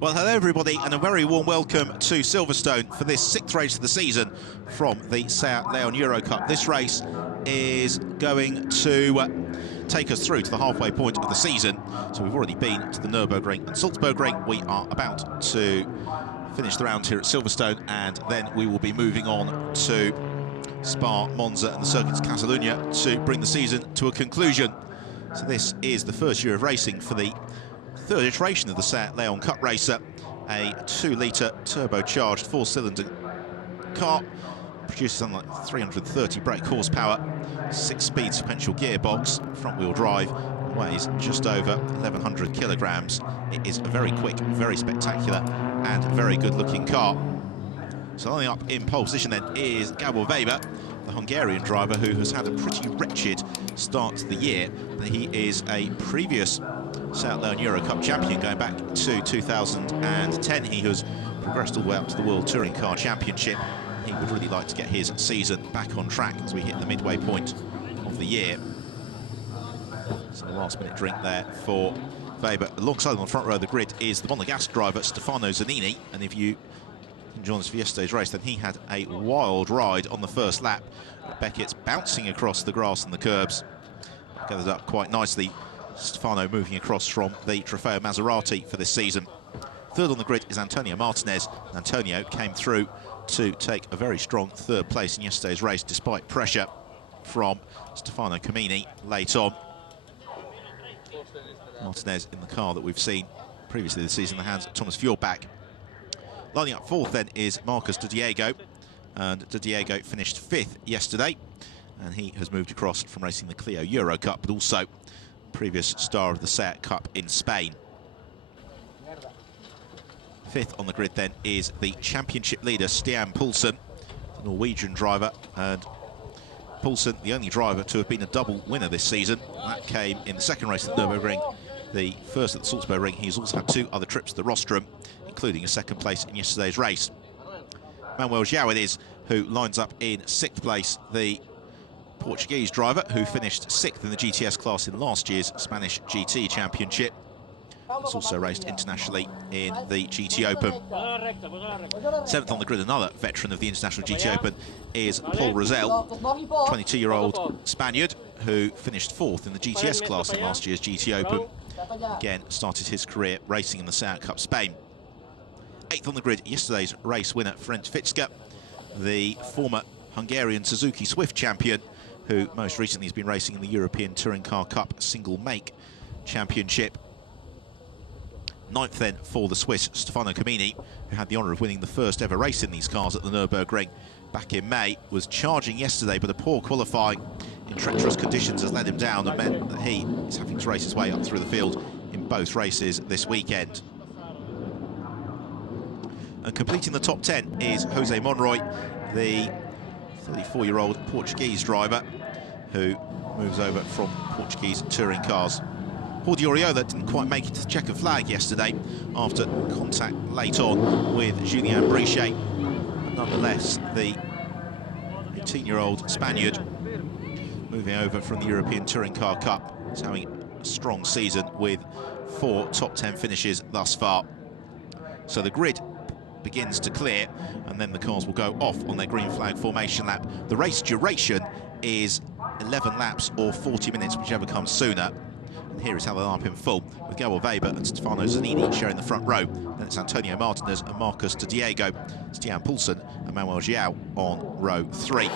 Well, hello everybody, and a very warm welcome to Silverstone for this 6th race of the season from the Seat Leon Eurocup. This race is going to take us through to the halfway point of the season. So we've already been to the Nürburgring and Salzburgring. We are about to finish the round here at Silverstone, and then we will be moving on to Spa, Monza and the circuits Catalunya to bring the season to a conclusion. So this is the first year of racing for the third iteration of the Seat Leon Cup Racer, a 2-litre turbocharged 4-cylinder car, produces something like 330 brake horsepower, 6-speed sequential gearbox, front-wheel drive, weighs just over 1,100 kilograms. It is a very quick, very spectacular and very good-looking car. So lining up in pole position then is Gabor Weber, the Hungarian driver who has had a pretty wretched start to the year. He is a previous Seat Leon Eurocup champion going back to 2010. He has progressed all the way up to the World Touring Car Championship. He would really like to get his season back on track as we hit the midway point of the year. So the last-minute drink there for Weber. Alongside him on the front row of the grid is the Monegasque driver Stefano Zanini, and if you join us for yesterday's race, then he had a wild ride on the first lap. Beckett's bouncing across the grass and the curbs. Gathered up quite nicely. Stefano moving across from the Trofeo Maserati for this season. Third on the grid is Antonio Martinez. Antonio came through to take a very strong third place in yesterday's race despite pressure from Stefano Comini late on. Martinez in the car that we've seen previously this season in the hands of Thomas Fjordbach. Lining up fourth then is Marcus de Diego, and de Diego finished 5th yesterday, and he has moved across from racing the Clio Eurocup, but also previous star of the Seat Cup in Spain. 5th on the grid then is the championship leader Stian Poulsen, the Norwegian driver, and Poulsen the only driver to have been a double winner this season. That came in the second race at the Nürburgring, the first at the Salzburgring. He's also had 2 other trips to the rostrum, including a second place in yesterday's race. Manuel João it is who lines up in 6th place, the Portuguese driver who finished 6th in the GTS class in last year's Spanish GT Championship. He's also raced internationally in the GT Open. 7th on the grid, another veteran of the International GT Open, is Paul Rosell, 22-year-old Spaniard who finished 4th in the GTS class in last year's GT Open. Again, started his career racing in the Seat Cup Spain. 8th on the grid, yesterday's race winner, Ferenc Fitzka, the former Hungarian Suzuki Swift champion, who most recently has been racing in the European Touring Car Cup Single Make Championship. 9th then for the Swiss Stefano Comini, who had the honour of winning the first ever race in these cars at the Nürburgring back in May. Was charging yesterday, but a poor qualifying in treacherous conditions has let him down and meant that he is having to race his way up through the field in both races this weekend. And completing the top 10 is Jose Monroy, the 34-year-old Portuguese driver who moves over from Portuguese touring cars. Paul Di Oriola didn't quite make it to the checkered flag yesterday after contact late on with Julien Brichet. Nonetheless, the 18-year-old Spaniard moving over from the European Touring Car Cup is having a strong season with 4 top 10 finishes thus far. So the grid begins to clear, and then the cars will go off on their green flag formation lap. The race duration is 11 laps or 40 minutes, whichever comes sooner. And here is how they line up in full, with Gabor Weber and Stefano Zanini sharing the front row. Then it's Antonio Martinez and Marcus de Diego, Stian Poulsen and Manuel João on row 3.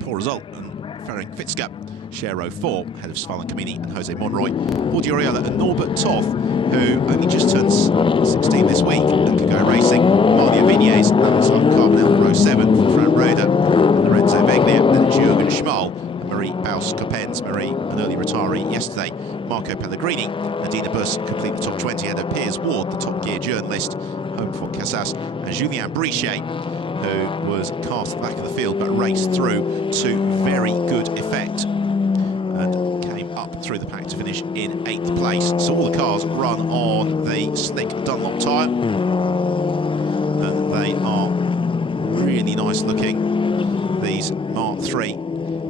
Poor result, and Ferenc Fitzka share row 4, ahead of Stefano Comini and Jose Monroy. Paul Di Oriola and Norbert Toth, who only just turned 16 this week and could go racing. Malia Vignes, Alongside Carbonell, row 7 for Fran Roeder, and Lorenzo Veglia, then Jürgen Schmal and Marie Baus-Coppens. Marie, an early retiree yesterday. Marco Pellegrini, Nadina Buss complete the top 20 ahead of Piers Ward, the Top Gear journalist, home for Casas, and Julien Brichet, who was cast at the back of the field but raced through to very good effect and came up through the pack to finish in 8th place. So all the cars run on the slick Dunlop tyre, and they are really nice looking, these Mark III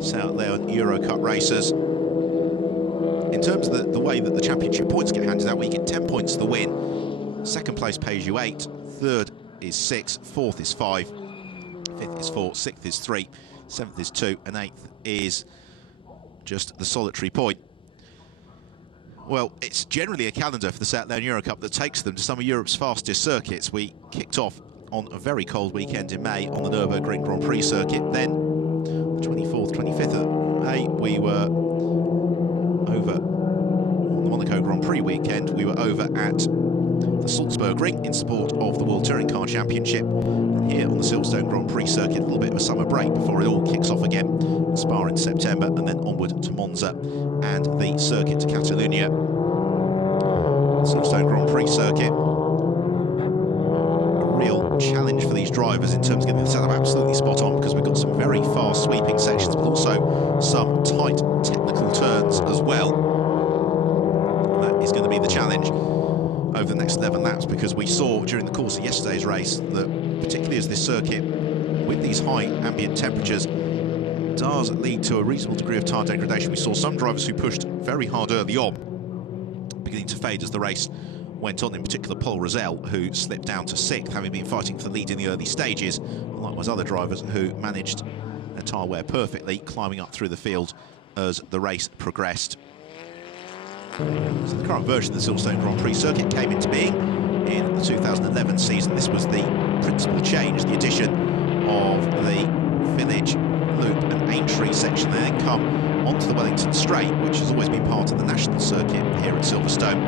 Seat Leon Eurocup racers. In terms of the way that the championship points get handed out, where you get 10 points to the win, Second place pays you 8, third is 6, fourth is 5, fifth is 4, sixth is 3, seventh is 2, and eighth is just the solitary point. Well, it's generally a calendar for the South Leon Eurocup that takes them to some of Europe's fastest circuits. We kicked off on a very cold weekend in May on the Nürburgring Grand Prix circuit. Then, the 24th, 25th of May, we were over on the Monaco Grand Prix weekend. We were over at the Salzburg Ring in support of the World Touring Car Championship. And here on the Silverstone Grand Prix circuit, a little bit of a summer break before it all kicks off again. Spa in September, and then onward to Monza and the circuit to Catalunya. Silverstone Grand Prix circuit, a real challenge for these drivers in terms of getting the setup absolutely spot on, because we've got some very fast sweeping sections, but also some tight technical turns as well. And that is going to be the challenge over the next 11 laps, because we saw during the course of yesterday's race that, particularly as this circuit with these high ambient temperatures does lead to a reasonable degree of tyre degradation. We saw some drivers who pushed very hard early on beginning to fade as the race went on, in particular Paul Rosell, who slipped down to 6th, having been fighting for the lead in the early stages. Likewise other drivers who managed their tyre wear perfectly, climbing up through the field as the race progressed. So the current version of the Silverstone Grand Prix circuit came into being in the 2011 season. This was the principal change, the addition of the Village, Loop and Aintree section. They then come onto the Wellington Straight, which has always been part of the national circuit here at Silverstone,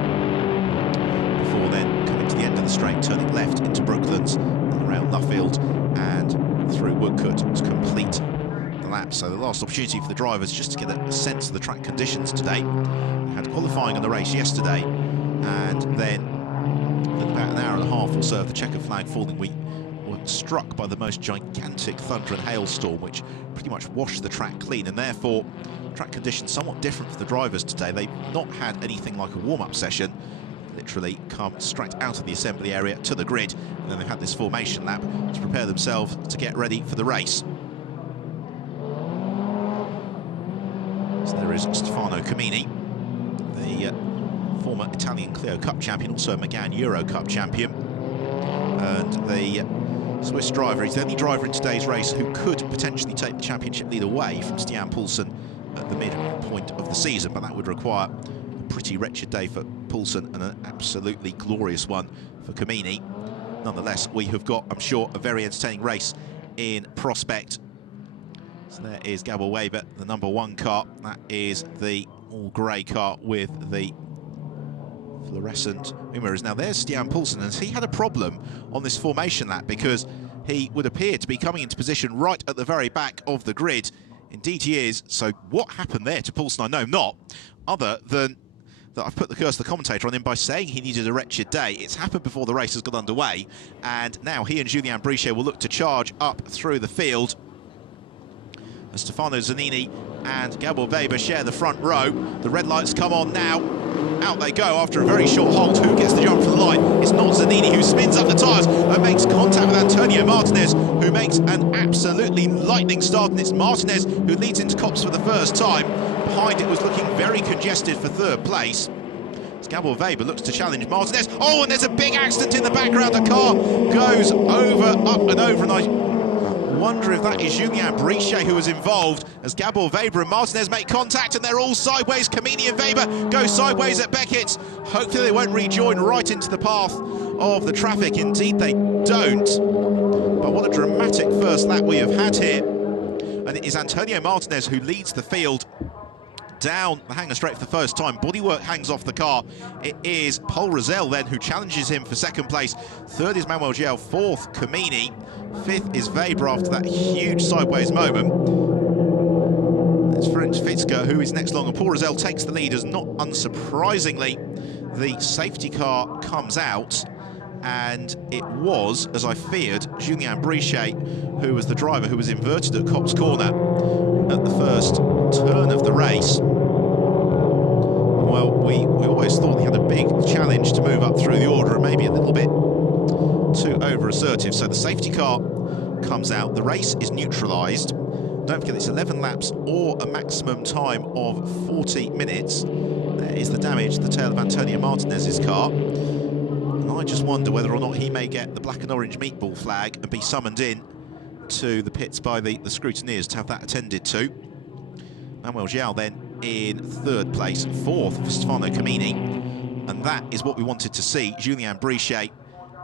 before then coming to the end of the straight, turning left into Brooklands and around Nuffield and through Woodcote to complete the lap. So the last opportunity for the drivers just to get a sense of the track conditions today. We had qualifying on the race yesterday, and then about an hour and a half or so of the checkered flag falling, we were struck by the most gigantic thunder and hailstorm, which pretty much washed the track clean, and therefore track conditions somewhat different for the drivers today. They've not had anything like a warm-up session, literally come straight out of the assembly area to the grid, and then they've had this formation lap to prepare themselves to get ready for the race. So there is Stefano Camini, the former Italian Clio Cup champion, also a Megane Eurocup champion, and the Swiss driver. He's the only driver in today's race who could potentially take the championship lead away from Stian Poulsen at the midpoint of the season, but that would require a pretty wretched day for Poulsen and an absolutely glorious one for Camini. Nonetheless, we have got, I'm sure, a very entertaining race in prospect. So there is Gabor Weber, the #1 car. That is the all-grey car with the fluorescent mirrors. Now there's Stian Poulsen, and he had a problem on this formation lap because he would appear to be coming into position right at the very back of the grid. Indeed he is. So what happened there to Poulsen, I know not, other than that I've put the curse of the commentator on him by saying he needed a wretched day. It's happened before the race has got underway, and now he and Julien Brichet will look to charge up through the field. As Stefano Zanini and Gabor Weber share the front row. The red lights come on now. Out they go after a very short hold. Who gets the jump from the line? It's not Zanini, who spins up the tyres and makes contact with Antonio Martinez, who makes an absolutely lightning start, and it's Martinez who leads into Copse for the first time. Behind it was looking very congested for third place. As Gabor Weber looks to challenge Martinez. Oh, and there's a big accident in the background. A car goes over, up and over, and I wonder if that is Julien Brichet who was involved, as Gabor Weber and Martinez make contact, and they're all sideways. Camini and Weber go sideways at Beckett's. Hopefully they won't rejoin right into the path of the traffic. Indeed they don't. But what a dramatic first lap we have had here. And it is Antonio Martinez who leads the field down the hanger straight for the first time. Bodywork hangs off the car. It is Paul Rosell then who challenges him for second place. Third is Manuel Giel. Fourth, Camini. Fifth is Weber after that huge sideways moment. It's Ferenc Fitzger who is next along, and Paul Rosell takes the lead as, not unsurprisingly, the safety car comes out, and it was, as I feared, Julien Brichet who was the driver who was inverted at Copse Corner at the first turn of the race. Well, we always thought he had a big challenge to move up through the order, and maybe a little bit too over-assertive. So the safety car comes out, the race is neutralised. Don't forget it's 11 laps or a maximum time of 40 minutes. There is the damage to the tail of Antonio Martinez's car. And I I just wonder whether or not he may get the black and orange meatball flag and be summoned in to the pits by the scrutineers to have that attended to. Manuel Gial then in third place, fourth for Stefano Camini, and that is what we wanted to see. Julien Brichet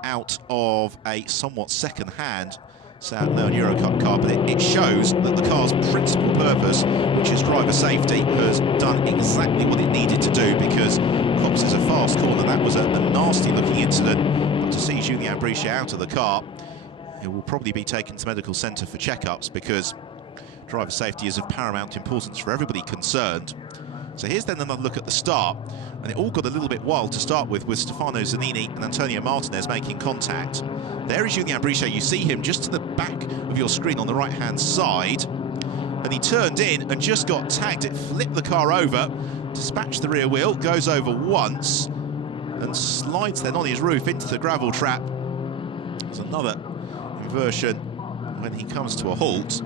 out of a somewhat second-hand South Leon Eurocup car, but it shows that the car's principal purpose, which is driver safety, has done exactly what it needed to do, because Copse is a fast corner. That was a nasty-looking incident, but to see Julien Brichet out of the car, he will probably be taken to medical centre for checkups, because driver safety is of paramount importance for everybody concerned. So here's then another look at the start, and it all got a little bit wild to start with Stefano Zanini and Antonio Martinez making contact. There is Julien Brichet. You see him just to the back of your screen on the right-hand side, and he turned in and just got tagged. It flipped the car over, dispatched the rear wheel, goes over once, and slides then on his roof into the gravel trap. There's another inversion when he comes to a halt.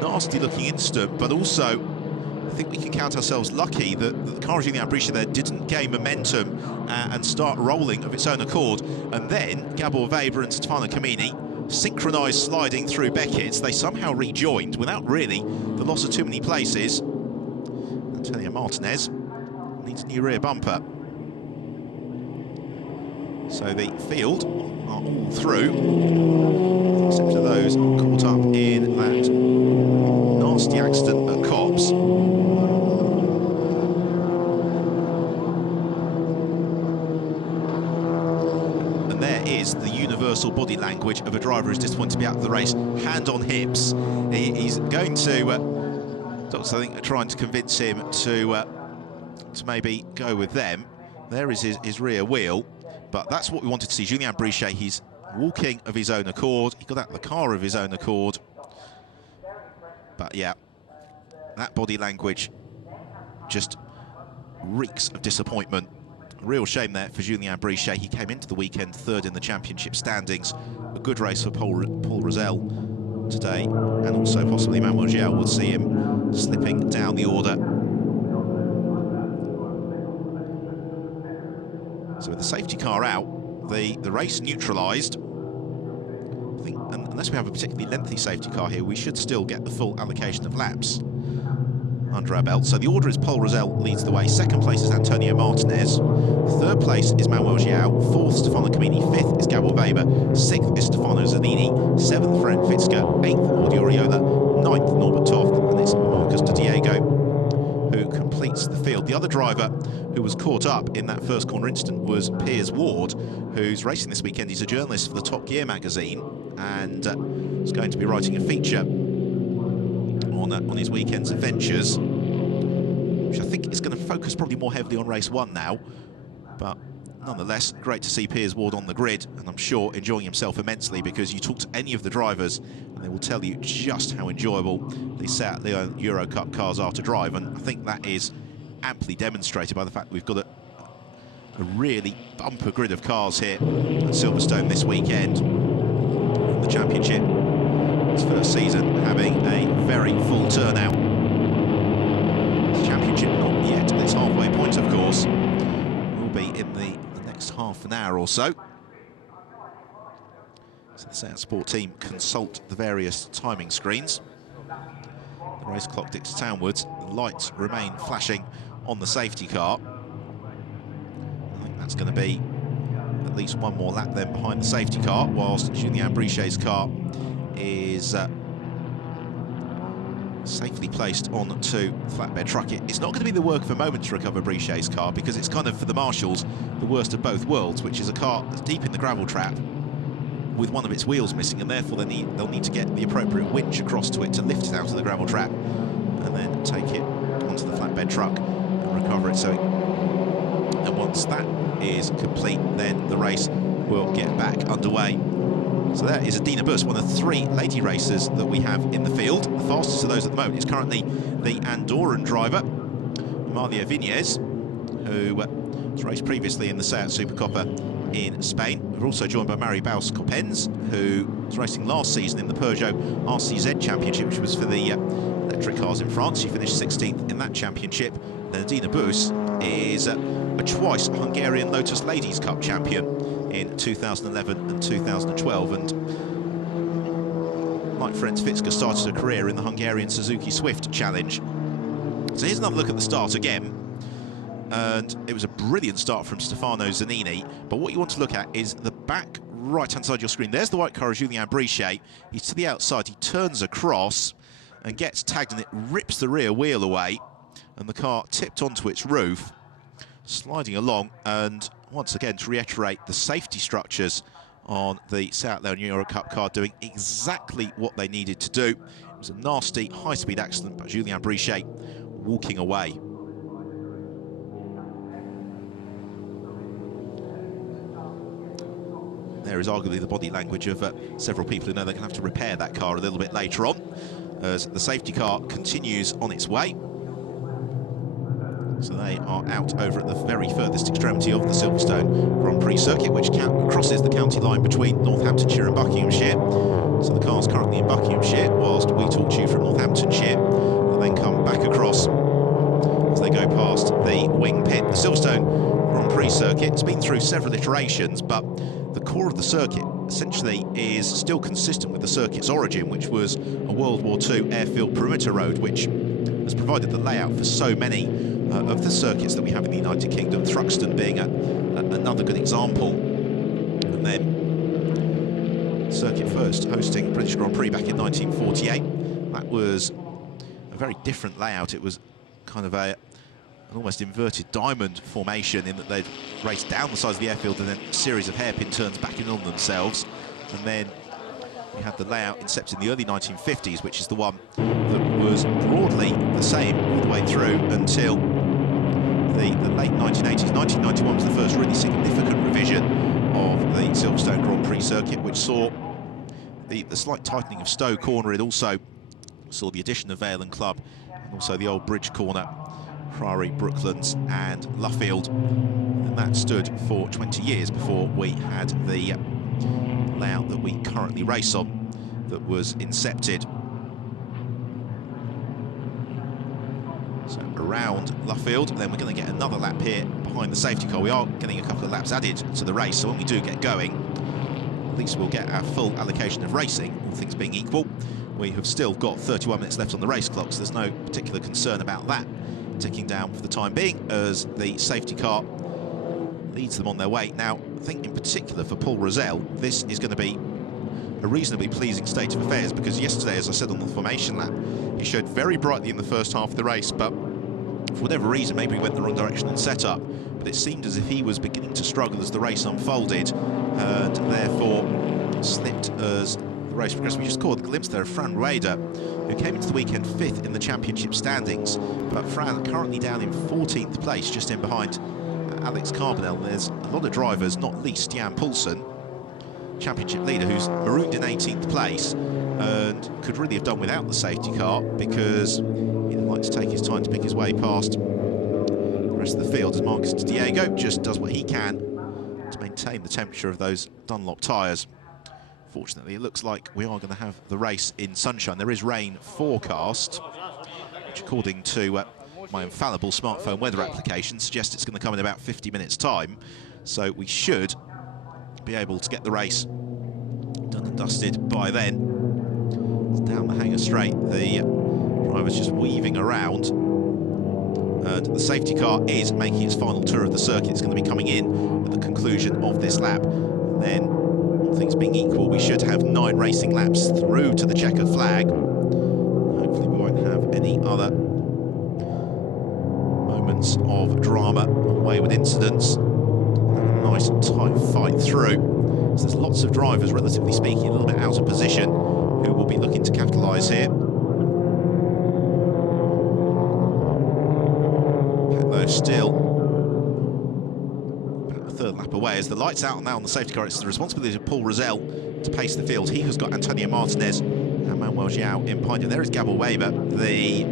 Nasty-looking incident, but also I think we can count ourselves lucky that the car of Julien Brichet there didn't gain momentum and start rolling of its own accord. And then Gabor Weber and Stefano Camini synchronised sliding through Beckett's. They somehow rejoined without really the loss of too many places. Antonio Martinez needs a new rear bumper. So the field are all through, except for those caught up in that nasty accident at Copse. And there is the universal body language of a driver who's disappointed to be out of the race. Hand on hips. He's going to, Doctor, I think, trying to convince him to maybe go with them. There is his rear wheel. But that's what we wanted to see. Julien Brichet, he's walking of his own accord. He got out of the car of his own accord. But yeah, that body language just reeks of disappointment. Real shame there for Julien Brichet. He came into the weekend third in the championship standings. A good race for Paul Rosell today, and also possibly Manuel Gial will see him slipping down the order. So with the safety car out, the race neutralised. I think, unless we have a particularly lengthy safety car here, we should still get the full allocation of laps under our belt. So the order is Paul Rosell leads the way. Second place is Antonio Martinez. Third place is Manuel Gial. Fourth, Stefano Camini. Fifth is Gabor Weber. Sixth is Stefano Zanini. Seventh, Ferenc Fitzger. Eighth, Audi Oriola. Ninth, Norbert Toft. And it's Marcus de Diego who completes the field. The other driver who was caught up in that first corner incident was Piers Ward, who's racing this weekend. He's a journalist for the Top Gear magazine, and is going to be writing a feature on his weekend's adventures, which I think is going to focus probably more heavily on race one now. But nonetheless, great to see Piers Ward on the grid, and I'm sure enjoying himself immensely, because you talk to any of the drivers and they will tell you just how enjoyable these South Leon Eurocup cars are to drive, and I think that is amply demonstrated by the fact that we've got a really bumper grid of cars here at Silverstone this weekend. The championship, its first season, having a very full turnout. The championship not yet at its halfway point, of course. Will be in the next half an hour or so. So the Seat Sport team consult the various timing screens. The race clock ticks downwards. The lights remain flashing on the safety car. I think that's going to be at least one more lap then behind the safety car, whilst Julien Brichet's car is safely placed onto the flatbed truck. It's not going to be the work of a moment to recover Brichet's car, because it's kind of, for the marshals, the worst of both worlds, which is a car that's deep in the gravel trap with one of its wheels missing, and therefore they'll need to get the appropriate winch across to it to lift it out of the gravel trap and then take it onto the flatbed truck and recover it. So, and once that is complete, then the race will get back underway. So there is Adina Bus, one of three lady racers that we have in the field. The fastest of those at the moment is currently the Andorran driver, Amalia Vinez, who was raced previously in the Seat Supercopa in Spain. We're also joined by Mari Baus Coppens, who was racing last season in the Peugeot RCZ Championship, which was for the electric cars in France. She finished 16th in that championship. Then Adina Bus is a a twice Hungarian Lotus Ladies Cup champion in 2011 and 2012, and like Ferenc Fitzka, started her career in the Hungarian Suzuki Swift Challenge. So here's another look at the start again, and it was a brilliant start from Stefano Zanini, but what you want to look at is the back right-hand side of your screen. There's the white car of Julien Brichet. He's to the outside, he turns across and gets tagged, and it rips the rear wheel away, and the car tipped onto its roof, sliding along. And once again, to reiterate, the safety structures on the South Leon Eurocup car doing exactly what they needed to do. It was a nasty, high-speed accident, but Julien Brichet walking away. There is arguably the body language of several people who know they're going to have to repair that car a little bit later on, as the safety car continues on its way. So they are out over at the very furthest extremity of the Silverstone Grand Prix circuit, which crosses the county line between Northamptonshire and Buckinghamshire. So the car's currently in Buckinghamshire, whilst we talk to you from Northamptonshire. They'll then come back across as they go past the wing pit. The Silverstone Grand Prix circuit has been through several iterations, but the core of the circuit essentially is still consistent with the circuit's origin, which was a World War II airfield perimeter road, which has provided the layout for so many of the circuits that we have in the United Kingdom, Thruxton being another good example. And then circuit first hosting British Grand Prix back in 1948. That was a very different layout. It was kind of an almost inverted diamond formation, in that they'd race down the sides of the airfield and then a series of hairpin turns back in on themselves. And then we had the layout incepted in the early 1950s, which is the one that was broadly the same all the way through until the late 1980s. 1991 was the first really significant revision of the Silverstone Grand Prix circuit, which saw the slight tightening of Stowe Corner. It also saw the addition of Vale and Club, and also the old bridge corner, Priory, Brooklands and Luffield. And that stood for 20 years before we had the layout that we currently race on, that was incepted. So around Luffield, then we're going to get another lap here behind the safety car. We are getting a couple of laps added to the race, so when we do get going, at least we'll get our full allocation of racing, all things being equal. We have still got 31 minutes left on the race clock, so there's no particular concern about that ticking down for the time being, as the safety car leads them on their way. Now, I think in particular for Paul Rosell, this is going to be a reasonably pleasing state of affairs, because yesterday, as I said on the formation lap, he showed very brightly in the first half of the race, but for whatever reason, maybe he went the wrong direction in setup, but it seemed as if he was beginning to struggle as the race unfolded, and therefore slipped as the race progressed. We just caught a glimpse there of Fran Rueda, who came into the weekend 5th in the championship standings, but Fran currently down in 14th place, just in behind Alex Carbonell. There's a lot of drivers, not least Jan Poulsen, championship leader, who's marooned in 18th place and could really have done without the safety car, because he'd like to take his time to pick his way past the rest of the field, as Marcus Diego just does what he can to maintain the temperature of those Dunlop tyres. Fortunately, it looks like we are going to have the race in sunshine. There is rain forecast, which, according to my infallible smartphone weather application, suggests it's going to come in about 50 minutes' time. So we should be able to get the race done and dusted by then. It's down the Hanger Straight, the driver's just weaving around, and the safety car is making its final tour of the circuit. It's going to be coming in at the conclusion of this lap. And then, all things being equal, we should have 9 racing laps through to the checkered flag. Hopefully we won't have any other moments of drama or wayward incidents. A nice tight fight through. So there's lots of drivers, relatively speaking, a little bit out of position, who will be looking to capitalise here. Petlow still about a third lap away. As the lights out now on the safety car, it's the responsibility of Paul Rosell to pace the field. He has got Antonio Martinez and Manuel João in behind him. There is Gabor Weber, the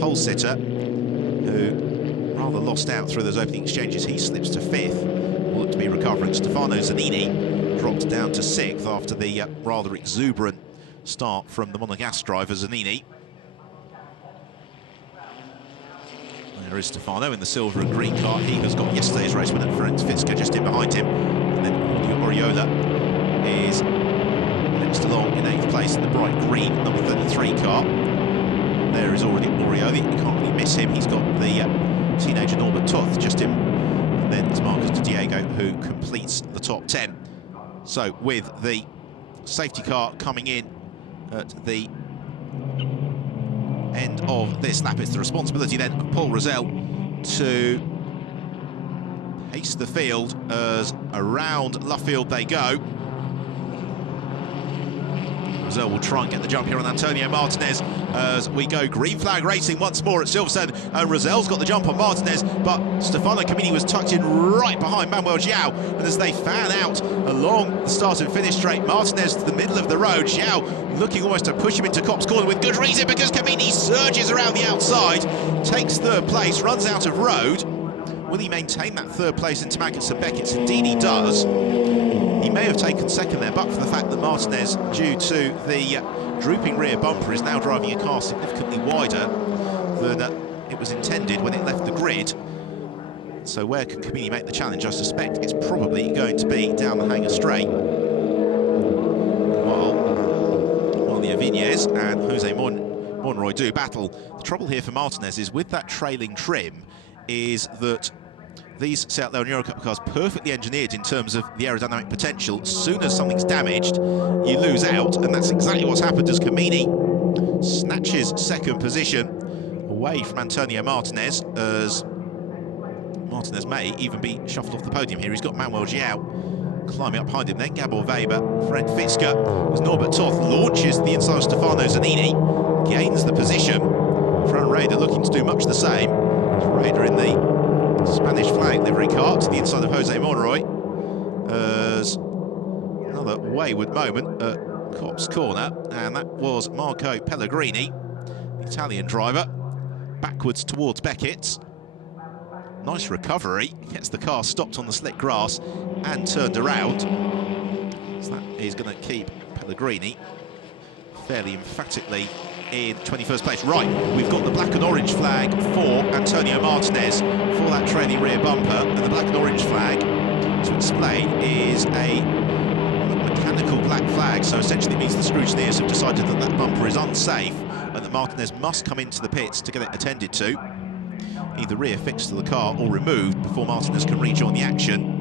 pole sitter, who rather lost out through those opening exchanges. He slips to 5th, will look to be recovering. Stefano Zanini dropped down to 6th after the rather exuberant start from the Monegasque driver Zanini. There is Stefano in the silver and green car. He has got yesterday's race winner, Ferenc Fitzka, just in behind him. And then Oriola is next along in 8th place in the bright green number 33 car. There is already Oriola. You can't really miss him. He's got the teenager Norbert Toth just in. And then it's Marcus de Diego who completes the top 10. So with the safety car coming in at the end of this lap, it's the responsibility then of Paul Rosell to pace the field as around Luffield they go. Rosell will try and get the jump here on Antonio Martinez as we go green flag racing once more at Silverstone, and Rosell's got the jump on Martinez, but Stefano Camini was tucked in right behind Manuel João, and as they fan out along the start and finish straight, Martinez to the middle of the road, João looking almost to push him into Copse Corner with good reason, because Camini surges around the outside, takes third place, runs out of road. Will he maintain that third place into Magnussen Beckett's? Indeed he does. He may have taken second there, but for the fact that Martinez, due to the drooping rear bumper, is now driving a car significantly wider than it was intended when it left the grid. So where can Camini make the challenge? I suspect it's probably going to be down the Hanger Straight. While the Avignez and Jose Monroy do battle. The trouble here for Martinez is with that trailing trim is that these Seat Leon Eurocup cars perfectly engineered in terms of the aerodynamic potential. As soon as something's damaged, you lose out, and that's exactly what's happened as Camini snatches second position away from Antonio Martinez, as Martinez may even be shuffled off the podium here. He's got Manuel João climbing up behind him, then Gabor Weber, Ferenc Fitzka, as Norbert Toth launches the inside of Stefano Zanini, gains the position. Fran Raider looking to do much the same. Raider in the Spanish flag livery car to the inside of Jose Monroy, as another wayward moment at Copse Corner, and that was Marco Pellegrini, the Italian driver, backwards towards Beckett's. Nice recovery, gets the car stopped on the slick grass and turned around. So that is going to keep Pellegrini fairly emphatically in 21st place. Right, we've got the black and orange flag for Antonio Martinez for that trailing rear bumper, and the black and orange flag, to explain, is a mechanical black flag, so essentially it means the scrutineers have decided that that bumper is unsafe and that Martinez must come into the pits to get it attended to, either reaffixed to the car or removed before Martinez can rejoin the action.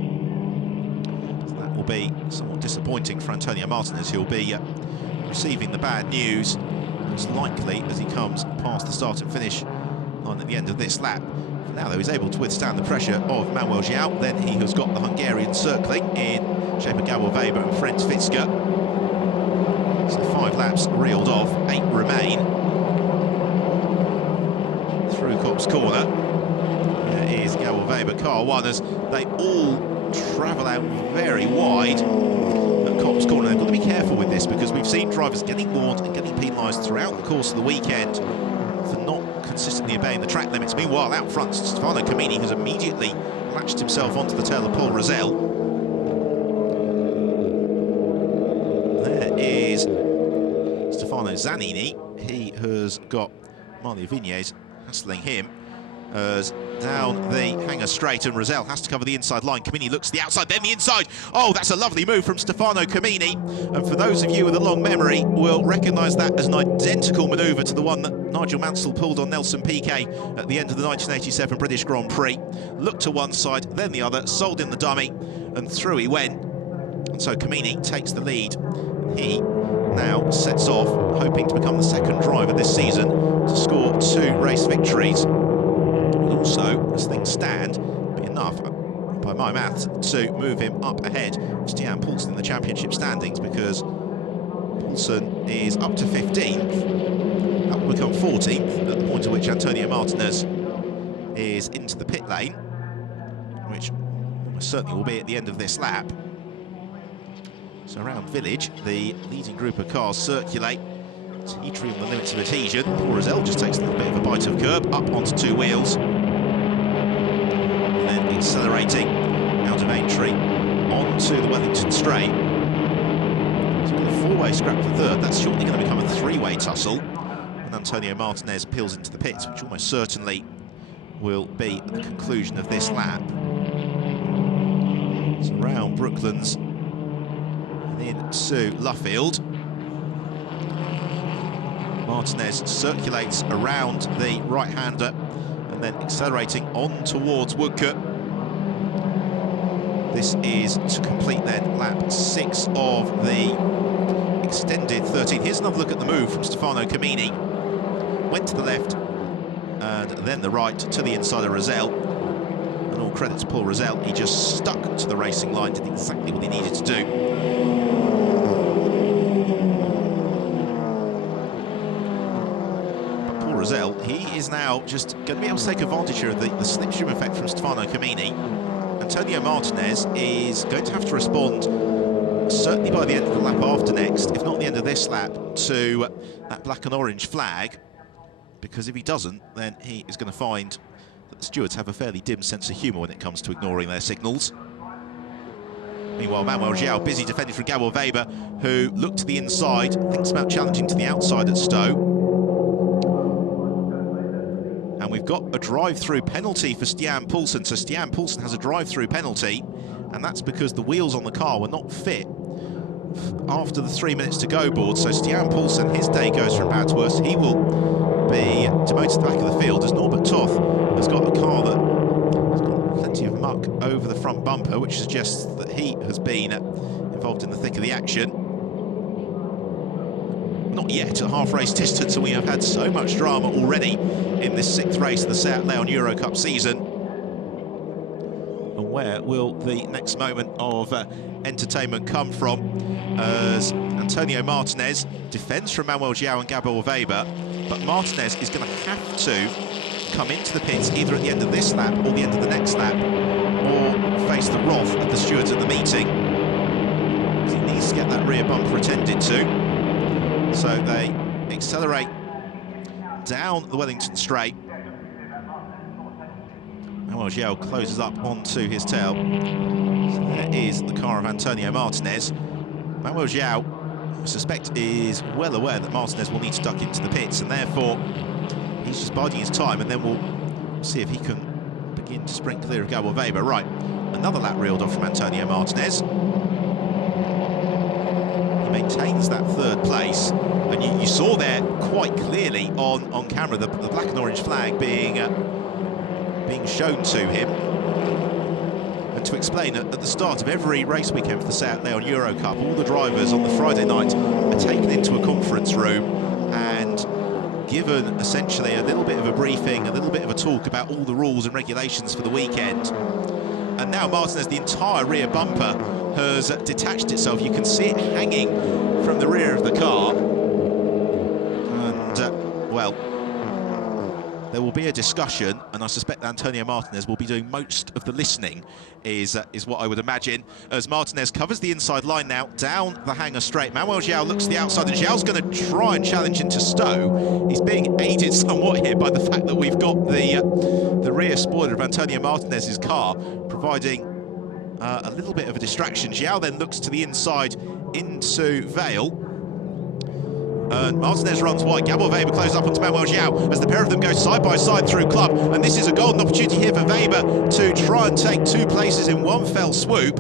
So that will be somewhat disappointing for Antonio Martinez, who'll be receiving the bad news most likely as he comes past the start and finish line at the end of this lap. For now, though, he's able to withstand the pressure of Manuel João. Then he has got the Hungarian circling in shape of Gabor Weber and Ferenc Fitzka. So 5 laps reeled off, 8 remain through Copse Corner. There is Gabor Weber, car 1, as they all travel out very wide at Copse Corner. They've got to be careful with this, because we've seen drivers getting warned and getting penalised throughout the course of the weekend for not consistently obeying the track limits. Meanwhile, out front, Stefano Camini has immediately latched himself onto the tail of Paul Rosell. There is Stefano Zanini. He has got Marley Avignez hassling him as down the Hanger Straight, and Rosell has to cover the inside line. Camini looks to the outside, then the inside. Oh, that's a lovely move from Stefano Camini, and for those of you with a long memory will recognise that as an identical manoeuvre to the one that Nigel Mansell pulled on Nelson Piquet at the end of the 1987 British Grand Prix. Looked to one side, then the other, sold in the dummy, and through he went. And so Camini takes the lead. He now sets off, hoping to become the second driver this season to score 2 race victories. Also, as things stand, be enough, by my maths, to move him up ahead of Stian Poulsen in the championship standings, because Poulsen is up to 15th. That will become 14th at the point at which Antonio Martinez is into the pit lane, which certainly will be at the end of this lap. So around Village, the leading group of cars circulate, teetering on the limits of adhesion. Paul Rosell just takes a little bit of a bite of curb, up onto 2 wheels. And then accelerating out of Aintree onto the Wellington Straight. So we've got a 4-way scrap for third. That's shortly going to become a 3-way tussle. And Antonio Martinez peels into the pits, which almost certainly will be at the conclusion of this lap. It's around Brooklands and into Luffield. Martinez circulates around the right-hander and then accelerating on towards Woodcote. This is to complete then lap 6 of the extended 13. Here's another look at the move from Stefano Camini. Went to the left and then the right to the inside of Rosell. And all credit to Paul Rosell, he just stuck to the racing line, did exactly what he needed to do. But Paul Rosell, he is now just going to be able to take advantage of the slipstream effect from Stefano Camini. Antonio Martinez is going to have to respond, certainly by the end of the lap after next, if not the end of this lap, to that black and orange flag, because if he doesn't, then he is going to find that the stewards have a fairly dim sense of humour when it comes to ignoring their signals. Meanwhile, Manuel João busy defending from Gabor Weber, who looked to the inside, thinks about challenging to the outside at Stowe. And we've got a drive-through penalty for Stian Poulsen. So Stian Poulsen has a drive-through penalty, and that's because the wheels on the car were not fit after the 3 minutes to go board. So Stian Poulsen, his day goes from bad to worse. He will be demoted to the back of the field as Norbert Toth has got a car that has got plenty of muck over the front bumper, which suggests that he has been involved in the thick of the action. Not yet at half-race distance, and we have had so much drama already in this 6th race of the Seat Leon Eurocup season. And where will the next moment of entertainment come from as Antonio Martinez defends from Manuel João and Gabor Weber, but Martinez is going to have to come into the pits either at the end of this lap or the end of the next lap, or face the wrath of the stewards at the meeting, because he needs to get that rear bumper attended to. So they accelerate down the Wellington Straight. Manuel João closes up onto his tail. So there is the car of Antonio Martinez. Manuel João, I suspect, is well aware that Martinez will need to duck into the pits, and therefore he's just biding his time, and then we'll see if he can begin to sprint clear of Gabor Weber. Right, another lap reeled off from Antonio Martinez. Maintains that 3rd place, and you saw there quite clearly on camera the black and orange flag being shown to him. And to explain, at the start of every race weekend for the Seat Leon Eurocup, all the drivers on the Friday night are taken into a conference room and given essentially a little bit of a briefing, a little bit of a talk about all the rules and regulations for the weekend. And now Martinez, the entire rear bumper has detached itself. You can see it hanging from the rear of the car. And, well, there will be a discussion, and I suspect Antonio Martinez will be doing most of the listening, is what I would imagine, as Martinez covers the inside line now, down the hanger straight. Manuel João looks to the outside, and João's going to try and challenge into Stowe. He's being aided somewhat here by the fact that we've got the rear spoiler of Antonio Martinez's car, providing a little bit of a distraction. João then looks to the inside into Vale. And Martinez runs wide. Gabor Weber closes up onto Manuel João as the pair of them go side by side through Club. And this is a golden opportunity here for Weber to try and take 2 places in one fell swoop.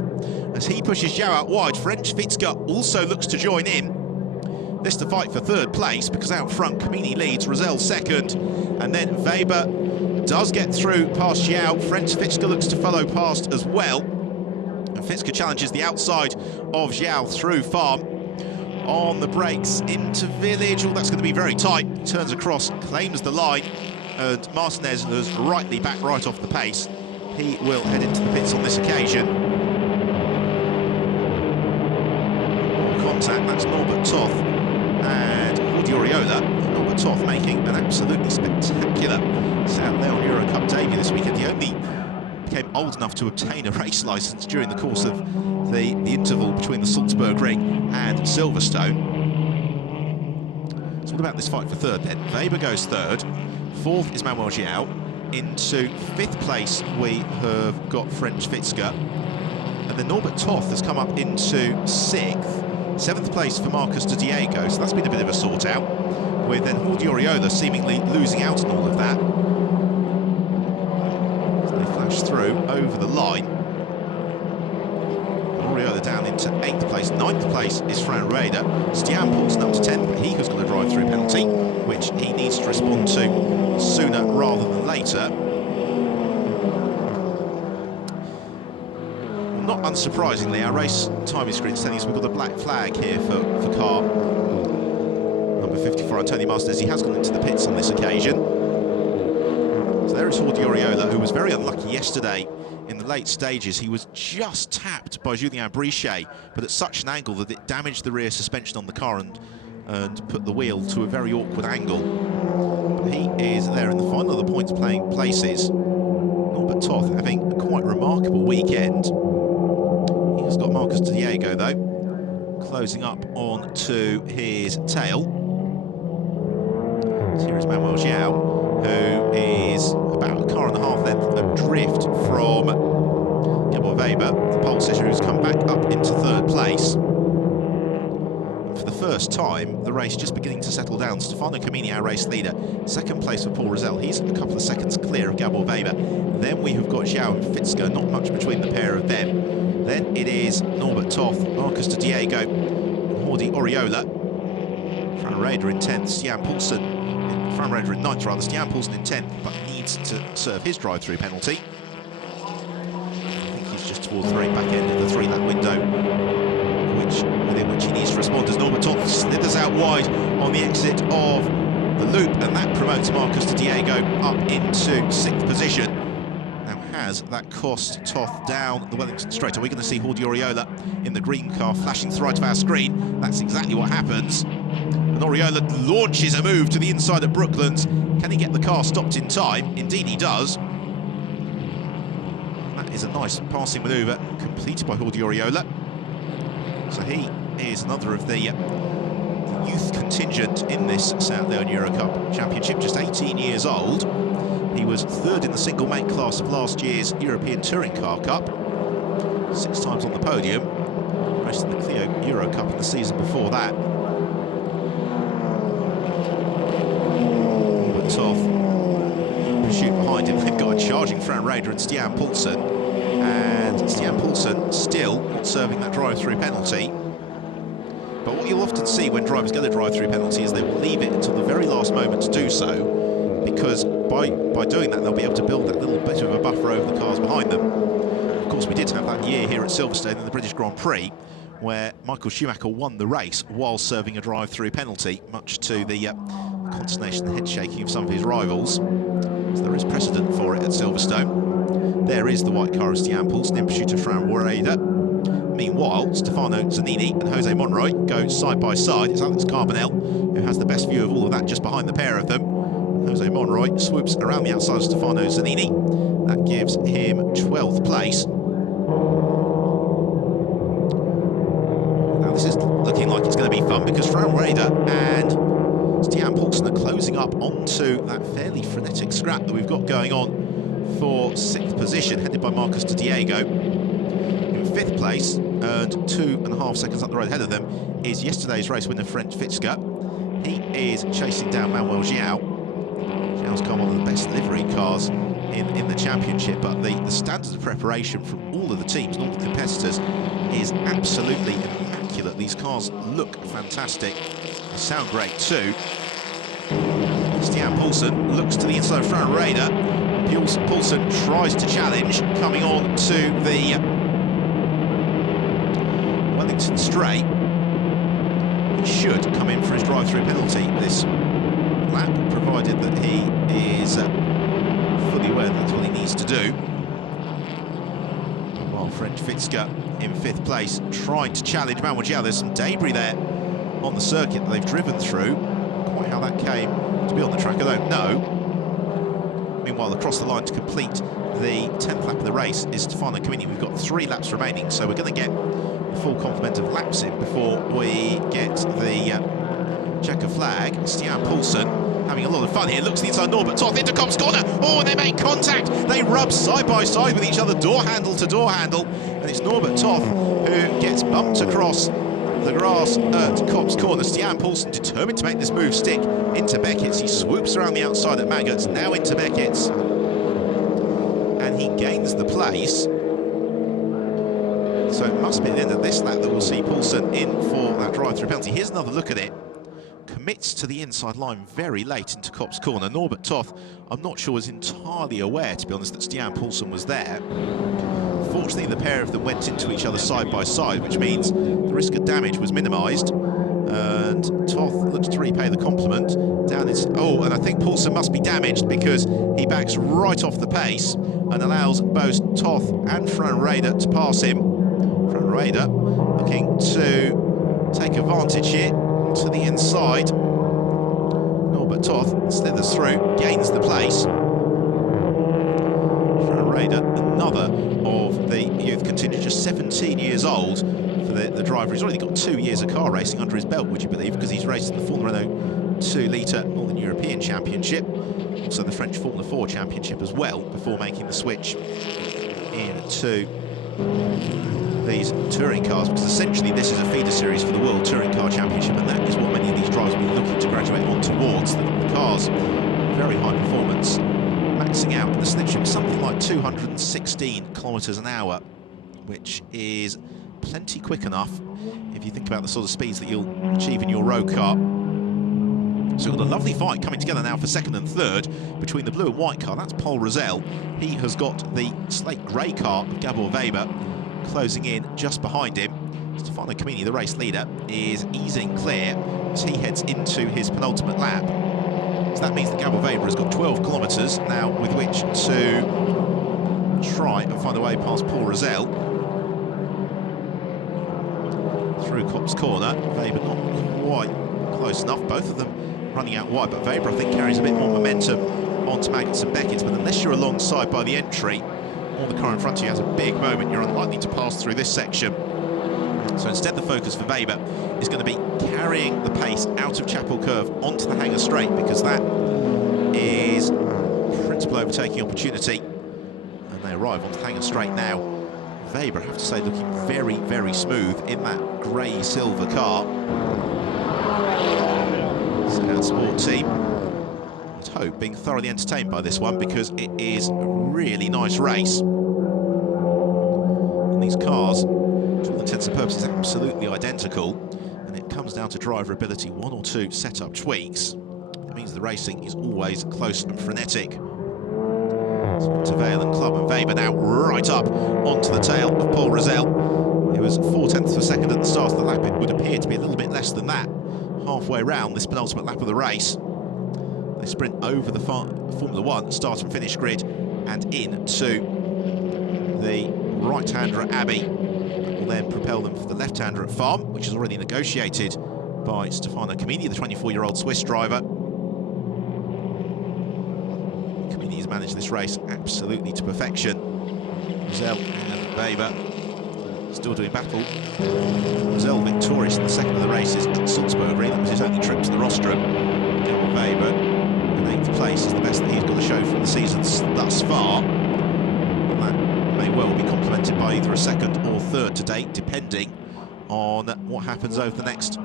As he pushes João out wide, French Fitzger also looks to join in. This to fight for 3rd place, because out front Camini leads, Rosell 2nd. And then Weber does get through past João. French Fitzger looks to follow past as well. And Fitzger challenges the outside of João through Farm. On the brakes into Village. Oh, that's going to be very tight. He turns across, claims the line, and Martinez has rightly backed right off the pace. He will head into the pits on this occasion. Contact, that's Norbert Toth and Jordi Oriola. Norbert Toth making an absolutely spectacular Seat Leon Eurocup debut this weekend. He only became old enough to obtain a race licence during the course of the interval between the Salzburg Ring and Silverstone. So what about this fight for 3rd then? Weber goes 3rd, 4th is Manuel João. Into 5th place we have got French Fitzger, and then Norbert Toth has come up into 6th. 7th place for Marcus de Diego, so that's been a bit of a sort out, with then Jordi Oriola seemingly losing out on all of that. flash through over the line. Oriola down into 8th place. 9th place is Fran Reda. Stian Paulsen up to 10th, but he has got a drive-through penalty, which he needs to respond to sooner rather than later. Not unsurprisingly, our race timing screen is telling us we've got a black flag here for car number 54, Antonio Martinez. He has gone into the pits on this occasion. So there is Jordi Oriola, who was very unlucky yesterday in the late stages. He was just tapped by Julien Brichet, but at such an angle that it damaged the rear suspension on the car and put the wheel to a very awkward angle. But he is there in the final of the points playing places. Norbert Toth having a quite remarkable weekend. He's got Marcus Diego, though, closing up on to his tail. So here is Manuel Xiao, who is about a car and a half length adrift from Gabor Weber, the pole sitter, who's come back up into 3rd place. And for the first time, the race just beginning to settle down. Stefano Comini, our race leader, 2nd place for Paul Rosell. He's a couple of seconds clear of Gabor Weber. Then we have got Xiao and Fitzger, not much between the pair of them. Then it is Norbert Toth, Marcus Diego, and Jordi Oriola. Fran Reda in 10th, Stian Paulsen, Fran Reda in 9th rather, Stian Paulsen in 10th, but needs to serve his drive-through penalty. I think he's just towards the very back end of the 3-lap window, within which he needs to respond as Norbert Toth slithers out wide on the exit of the loop, and that promotes Marcus Diego up into 6th position. Has that cost Toth down the Wellington Straight? Are we going to see Jordi Oriola in the green car flashing to the right of our screen? That's exactly what happens. And Oriola launches a move to the inside of Brooklands. Can he get the car stopped in time? Indeed he does. And that is a nice passing manoeuvre completed by Jordi Oriola. So he is another of the youth contingent in this South Leon Eurocup Championship, just 18 years old. He was 3rd in the single make class of last year's European Touring Car Cup, 6 times on the podium, raced in the Clio Eurocup in the season before that. But Toth pursued behind him. They've got a charging Fran Reda and Stian Paulsen, and Stian Paulsen still not serving that drive-through penalty. But what you'll often see when drivers get a drive-through penalty is they will leave it until the very last moment to do so, because by doing that they'll be able to build that little bit of a buffer over the cars behind them. Of course, we did have that year here at Silverstone in the British Grand Prix where Michael Schumacher won the race while serving a drive-through penalty, much to the consternation and head-shaking of some of his rivals. So there is precedent for it at Silverstone. There is the white car of Stian Paulsen in pursuit of Fran Reda. Meanwhile, Stefano Zanini and Jose Monroy go side by side. It's Alex Carbonell who has the best view of all of that just behind the pair of them. Jose Monroy swoops around the outside of Stefano Zanini. That gives him 12th place. Now this is looking like it's going to be fun because Fran Reda and Stian Paulsen are closing up onto that fairly frenetic scrap that we've got going on for 6th position, headed by Marcus Diego. In 5th place, and 2.5 seconds up the road ahead of them, is yesterday's race winner French Fitzger. He is chasing down Manuel Xiao. Xiao's car one of the best livery cars in the championship, but the standard of preparation from all of the teams and all the competitors is absolutely immaculate. These cars look fantastic. They sound great too. Stian Paulsen looks to the inside of Fran Reda. Paulsen tries to challenge, coming on to the Wellington Straight. He should come in for his drive-through penalty this lap, provided that he is fully aware that's what he needs to do. While French Fitzger in 5th place trying to challenge Manuel Xiao. There's some debris there on the circuit that they've driven through. Quite how that came to be on the track, I don't know. Meanwhile, across the line to complete the 10th lap of the race is Stefano Comini. We've got 3 laps remaining, so we're going to get a full complement of laps in before we get the checker flag. Stian Paulsen having a lot of fun here. Looks to the inside, Norbert Toth into Cobb's corner. Oh, and they make contact. They rub side by side with each other, door handle to door handle. And it's Norbert Toth who gets bumped across the grass at Cobb's corner. Stian Paulsen determined to make this move stick into Beckett's. He swoops around the outside at Maggots, now into Beckett's. And and he gains the place. So it must be at the end of this lap that we'll see Poulsen in for that drive-through penalty. Here's another look at it. Commits to the inside line very late into Kopp's corner. Norbert Toth, I'm not sure, was entirely aware, to be honest, that Stian Poulsen was there. Fortunately, the pair of them went into each other side by side, which means the risk of damage was minimised. And Toth looks to repay the compliment. Down is... Oh, and I think Poulsen must be damaged because he backs right off the pace and allows both Toth and Fran Rader to pass him. Fran Rader looking to take advantage here to the inside. Norbert Toth slithers through, gains the place. Fran Rader, another of the youth contingent, just 17 years old for the driver. He's already got 2 years of car racing under his belt, would you believe, because he's raced in the Formula Renault 2 Litre Northern European Championship, also the French Formula 4 Championship as well, before making the switch into these touring cars, because essentially this is a feeder series for the World Touring Car Championship, and that is what many of these drivers will be looking to graduate on towards. The cars, very high performance, maxing out the slipstream something like 216 kilometres an hour, which is plenty quick enough if you think about the sort of speeds that you'll achieve in your road car. So we've got a lovely fight coming together now for second and third between the blue and white car. That's Paul Rosell. He has got the slate grey car of Gabor Weber closing in just behind him. Stefano Camini, the race leader, is easing clear as he heads into his penultimate lap. So that means that Gabor Weber has got 12 kilometres now with which to try and find a way past Paul Rosell. Through Kopp's corner, Weber not quite close enough, both of them running out wide, but Weber I think carries a bit more momentum onto Maggots and Beckett, but unless you're alongside by the entry, or the car in front of you has a big moment, you're unlikely to pass through this section. So instead the focus for Weber is going to be carrying the pace out of Chapel Curve onto the Hangar Straight, because that is principal overtaking opportunity, and they arrive onto the Hangar Straight now. Weber, I have to say, looking very, very smooth in that grey-silver car. Scout Sport team, let's hope, being thoroughly entertained by this one, because it is a really nice race. And these cars, to all intents and purposes, absolutely identical, and it comes down to driver ability, 1 or 2 setup tweaks. It means the racing is always close and frenetic. So Vale and Club and Weber now right up onto the tail of Paul Rosell. It was 4/10 of a second at the start of the lap. It would appear to be a little bit less than that halfway round this penultimate lap of the race. They sprint over the Formula 1 start and finish grid and into the right-hander at Abbey. That will then propel them for the left-hander at Farm, which is already negotiated by Stefano Camini, the 24-year-old Swiss driver. Camini has managed this race absolutely to perfection. Rosell and Weber still doing battle. Rosell victorious in the second of the races at Salzburg. That was his only trip to the rostrum. Gabor Weber in 8th place is the best that he's got to show from the season thus far. And that may well be complemented by either a second or third to date, depending on what happens over the next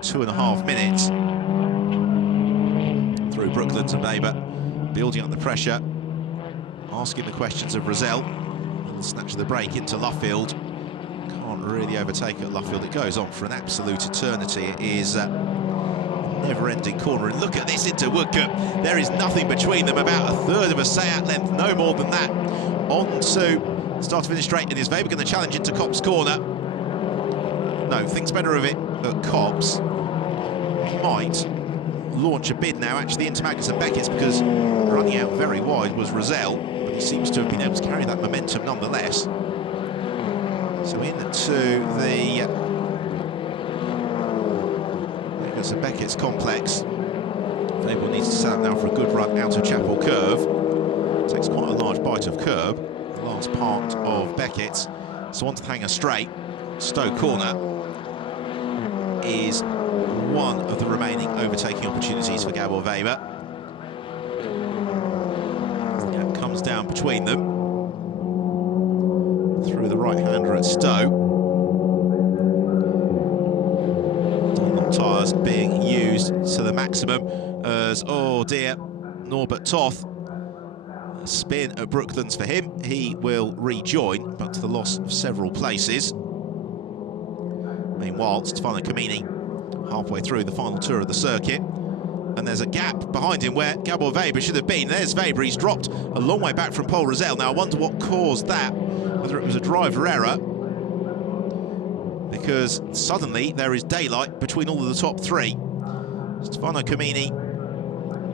2.5 minutes. Through Brooklands, and Weber building up the pressure, asking the questions of Rosell. Snatch of the break into Luffield. Can't really overtake at Luffield. It goes on for an absolute eternity. It is a never-ending corner. And look at this into Woodcup. There is nothing between them, about a third of a Seat length, no more than that. On to start-finish straight, and is Weber going to challenge into Kopp's corner? No, thinks better of it at Kopp's. Might launch a bid now actually into Maggots and Beckett's, because running out very wide was Rosell, but he seems to have been able to carry that momentum nonetheless. So into the Maggots and Beckett's complex. Weber needs to set up now for a good run out of Chapel Curve. Takes quite a large bite of curb, the last part of Beckett's. So onto the Hangar Straight. Stowe Corner is one of the remaining overtaking opportunities for Gabor Weber. It comes down between them through the right-hander at Stowe. Dunlop tyres being used to the maximum as, oh dear, Norbert Toth spin at Brooklands for him. He will rejoin, but to the loss of several places. Meanwhile, Stefano Camini halfway through the final tour of the circuit. And there's a gap behind him where Gabor Weber should have been. There's Weber, he's dropped a long way back from Paul Rosell. Now I wonder what caused that, whether it was a driver error, because suddenly there is daylight between all of the top three. Stefano Camini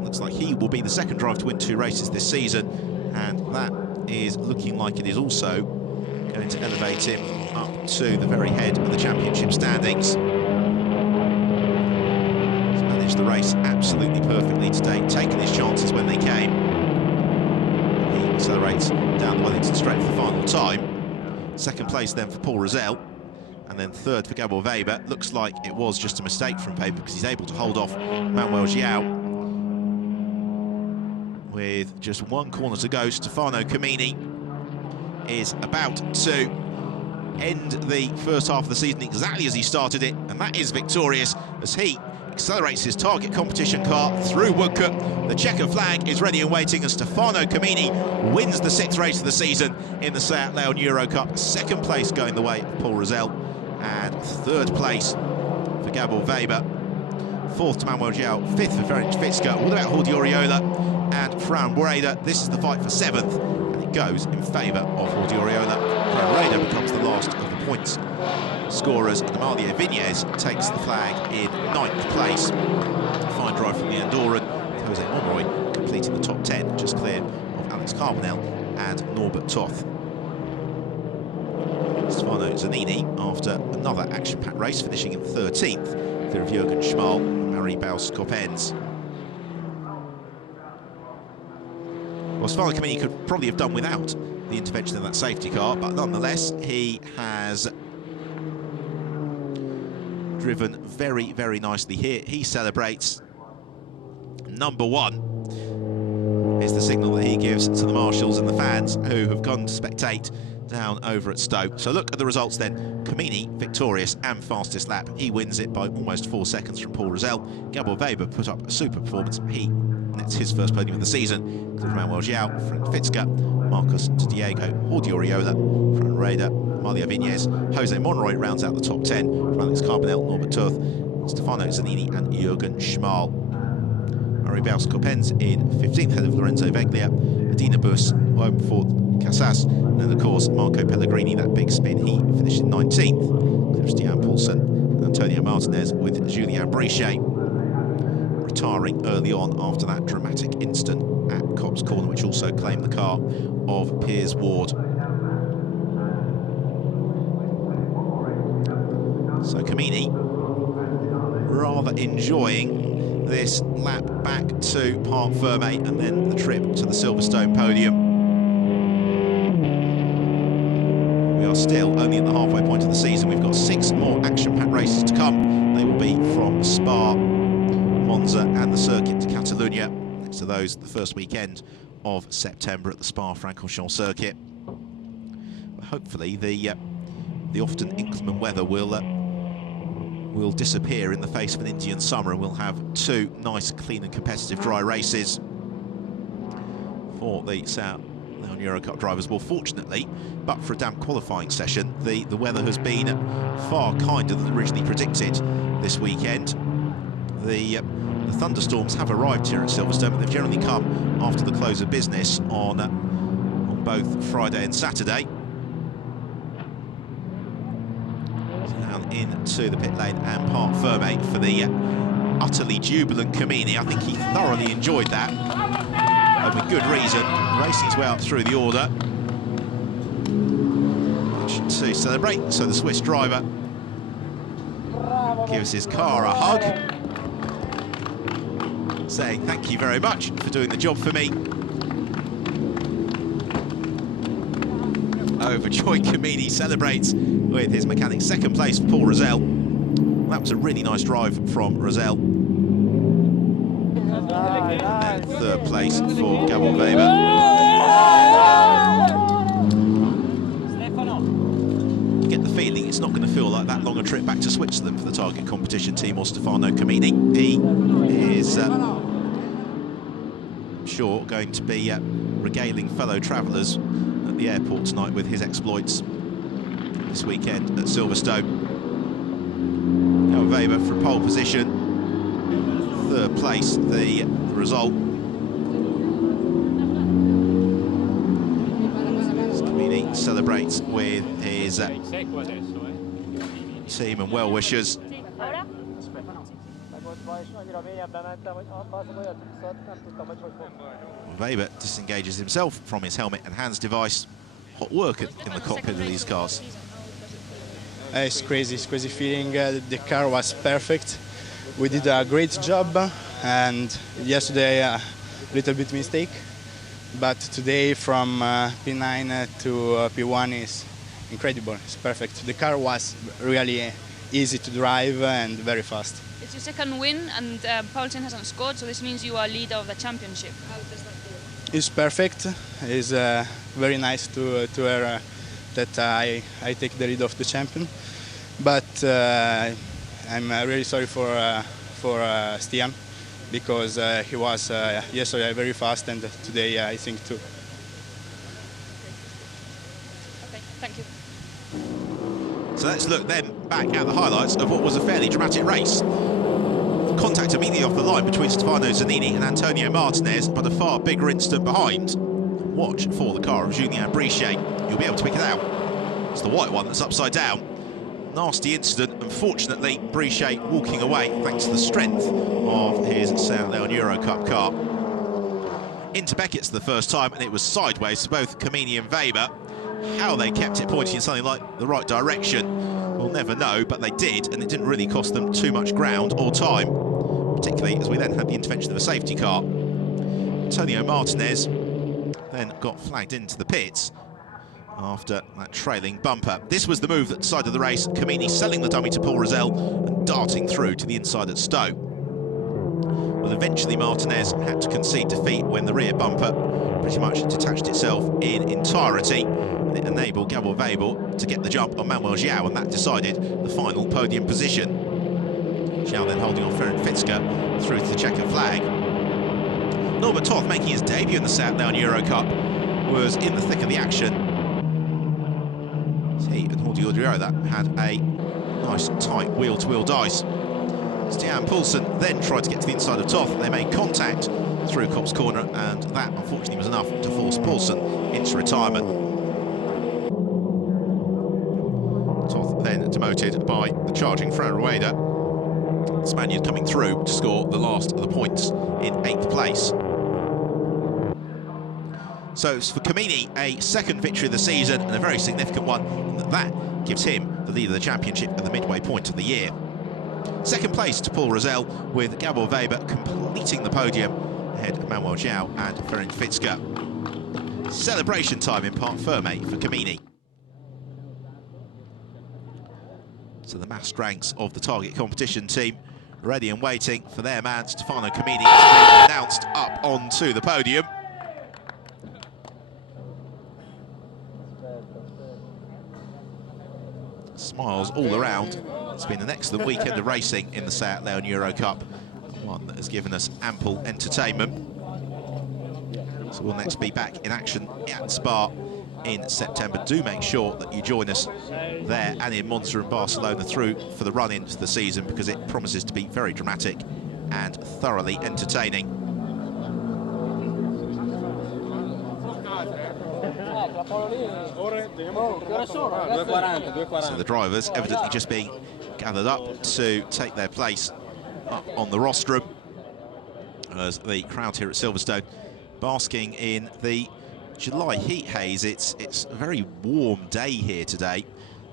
looks like he will be the second driver to win 2 races this season, and that is looking like it is also going to elevate him up to the very head of the championship standings. He's managed the race absolutely perfectly today, taking his chances when they came. He accelerates down the Wellington Straight for the final time. Second place then for Paul Rosell, and then third for Gabor Weber. Looks like it was just a mistake from Weber because he's able to hold off Manuel João. With just 1 corner to go, Stefano Camini is about to end the first half of the season exactly as he started it, and that is victorious as he accelerates his target competition car through Woodcote. The checker flag is ready and waiting as Stefano Camini wins the 6th race of the season in the Seat Leon Eurocup. 2nd place going the way of Paul Rosell, and 3rd place for Gabor Weber. 4th to Manuel João, 5th for Ferenc Fitzka. What about Jordi Oriola and Fran Breda? This is the fight for 7th, and it goes in favour of Jordi Oriola. Fran Breda becomes the last of the points scorers, and Amalia Vinales takes the flag in 9th place. Fine drive from the Andorran, with Jose Monroy completing the top 10, just clear of Alex Carbonell and Norbert Toth. Stefano Zanini, after another action-packed race, finishing in 13th, clear of Jürgen Schmal and Maribaus Coppens. Well, Stefano Camini could probably have done without the intervention of that safety car, but nonetheless, he has driven very, very nicely here. He celebrates. Number 1 is the signal that he gives to the marshals and the fans who have gone to spectate down over at Stowe. So look at the results then. Camini victorious and fastest lap. He wins it by almost 4 seconds from Paul Rosell. Gabor Weber put up a super performance. It's his first podium of the season. Manuel João, Ferenc Fitzka, Marcus de Diego, Jordi Oriola, Fran Breda, Amalia Vinales, Jose Monroy rounds out the top 10. From Alex Carbonell, Norbert Toth, Stefano Zanini and Jürgen Schmal. Maribaus Coppens in 15th, ahead of Lorenzo Veglia, Adina Bus, Fort Casas, and then of course Marco Pellegrini, that big spin, he finished in 19th. Christian Poulsen and Antonio Martinez with Julien Brichet retiring early on after that dramatic incident at Copse Corner, which also claimed the car of Piers Ward. So Camini rather enjoying this lap back to Parc Fermé and then the trip to the Silverstone podium. We are still only at the halfway point of the season. We've got 6 more action-packed races to come. They will be from Spa, Monza and the circuit to Catalunya. Next to those, the first weekend of September at the Spa-Francorchamps circuit. Hopefully the often inclement weather will disappear in the face of an Indian summer, and we'll have 2 nice, clean and competitive dry races for the Seat Leon Eurocup drivers. Well, fortunately, but for a damp qualifying session, the weather has been far kinder than originally predicted this weekend. The thunderstorms have arrived here at Silverstone, but they've generally come after the close of business on both Friday and Saturday. Down into the pit lane and Parc Fermé for the utterly jubilant Camini. I think he thoroughly enjoyed that, and with good reason, racing his way up through the order. Much to celebrate, so the Swiss driver gives his car a hug, saying thank you very much for doing the job for me. Overjoyed Camini celebrates with his mechanic. 2nd place for Paul Rosell. That was a really nice drive from Rosell. And then 3rd place for Gabor Weber. You get the feeling it's not going to feel like that long a trip back to Switzerland for the target competition team or Stefano Camini. He is sure, going to be regaling fellow travellers at the airport tonight with his exploits this weekend at Silverstone. Now Weber from pole position, third place, the result. Camini celebrates with his team and well-wishers. Weber disengages himself from his helmet and hands device. Hot work in the cockpit of these cars. It's crazy feeling. The car was perfect. We did a great job, and yesterday a little bit mistake. But today from P9 to P1 is incredible. It's perfect. The car was really easy to drive and very fast. It's your second win, and Paulsen hasn't scored, so this means you are leader of the championship. How does that feel? It's perfect. It's very nice to hear that I take the lead of the champion. But I'm really sorry for Stian, because he was yesterday very fast, and today I think too. Okay, thank you. So let's look then back at the highlights of what was a fairly dramatic race. Contact immediately off the line between Stefano Zanini and Antonio Martinez, but a far bigger incident behind. Watch for the car of Julien Brichet. You'll be able to pick it out. It's the white one that's upside down. Nasty incident. Unfortunately, Brichet walking away thanks to the strength of his South Leon Eurocup car. Into Beckett's the first time, and it was sideways to both Camini and Weber. How they kept it pointing in something like the right direction, we'll never know, but they did, and it didn't really cost them too much ground or time, particularly as we then had the intervention of a safety car. Antonio Martinez then got flagged into the pits after that trailing bumper. This was the move that decided the race. Camini selling the dummy to Paul Rosell and darting through to the inside at Stowe. Well, eventually Martinez had to concede defeat when the rear bumper pretty much detached itself in entirety, and it enabled Gabor Weber to get the jump on Manuel João, and that decided the final podium position. João then holding on Ferenc Fitzka through to the checkered flag. Norbert Toth, making his debut in the South Leon Eurocup, was in the thick of the action. He and Jordi Odrio that had a nice tight wheel-to-wheel dice. Stian Poulsen then tried to get to the inside of Toth. They made contact through Kopp's corner, and that unfortunately was enough to force Poulsen into retirement. Toth then demoted by the charging Fran Rueda. The Spaniard coming through to score the last of the points in 8th place. So it's for Camini a second victory of the season, and a very significant one, and that gives him the lead of the championship at the midway point of the year. Second place to Paul Rosell, with Gabor Weber completing the podium ahead of Manuel João and Ferenc Fitzka. Celebration time in Parc Fermé for Camini. So the massed ranks of the target competition team ready and waiting for their man Stefano Camini to be announced up onto the podium. Smiles all around. It's been an excellent weekend of racing in the South Leon Eurocup, one that has given us ample entertainment. So we'll next be back in action at Spa in September. Do make sure that you join us there and in Monza and Barcelona through for the run into the season, because it promises to be very dramatic and thoroughly entertaining. So the drivers evidently just being gathered up to take their place up on the rostrum, as the crowd here at Silverstone basking in the July heat haze. It's a very warm day here today,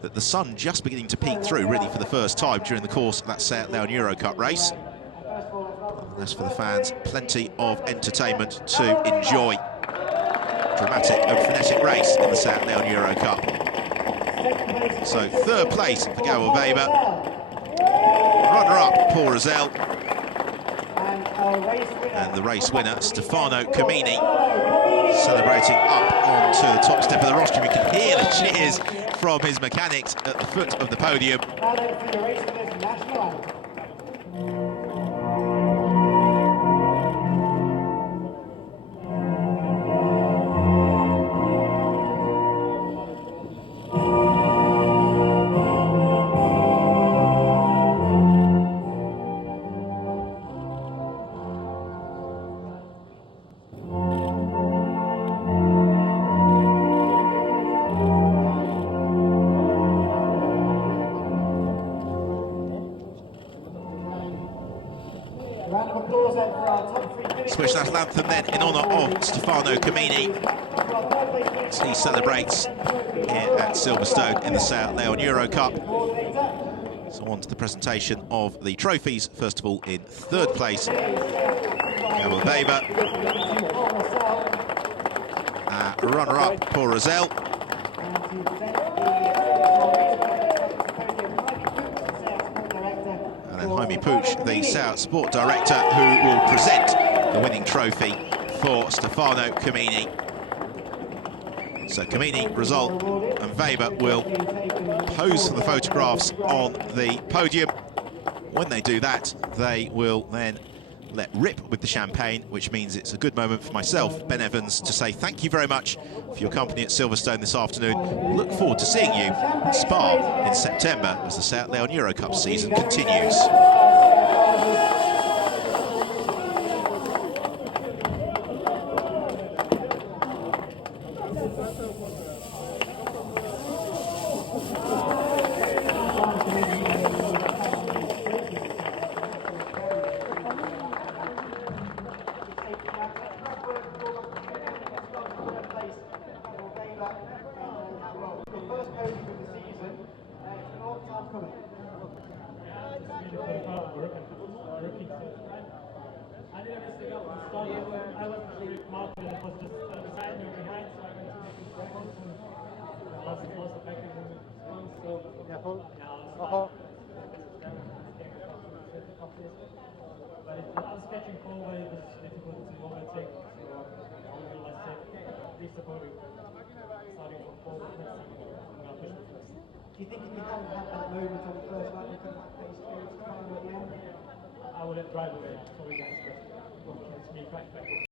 that the sun just beginning to peek through really for the first time during the course of that South Leon Eurocup race. As for the fans, plenty of entertainment to enjoy. Dramatic and frenetic race in the South Leon Eurocup. So third place for Gabor Weber. Runner-up Paul Rosell. And the race winner Stefano Camini, celebrating up onto the top step of the rostrum. You can hear the cheers from his mechanics at the foot of the podium. Swiss national anthem then in honour of Stefano Camini as he celebrates here at Silverstone in the South Leon Eurocup. So on to the presentation of the trophies. First of all, in third place, Gabor Weber. Runner-up, Paul Rosell. And then Jaime Puig, the South Sport Director, who will present the winning trophy for Stefano Camini. So Camini, Rosell and Weber will pose for the photographs on the podium. When they do that, they will then let rip with the champagne, which means it's a good moment for myself, Ben Evans, to say thank you very much for your company at Silverstone this afternoon. Look forward to seeing you at Spa in September as the South Leon Eurocup season continues. Do you think if you hadn't had that moment on the first lap, you could have faced through to final at the end? I would have drive away. That's all we get. It's me,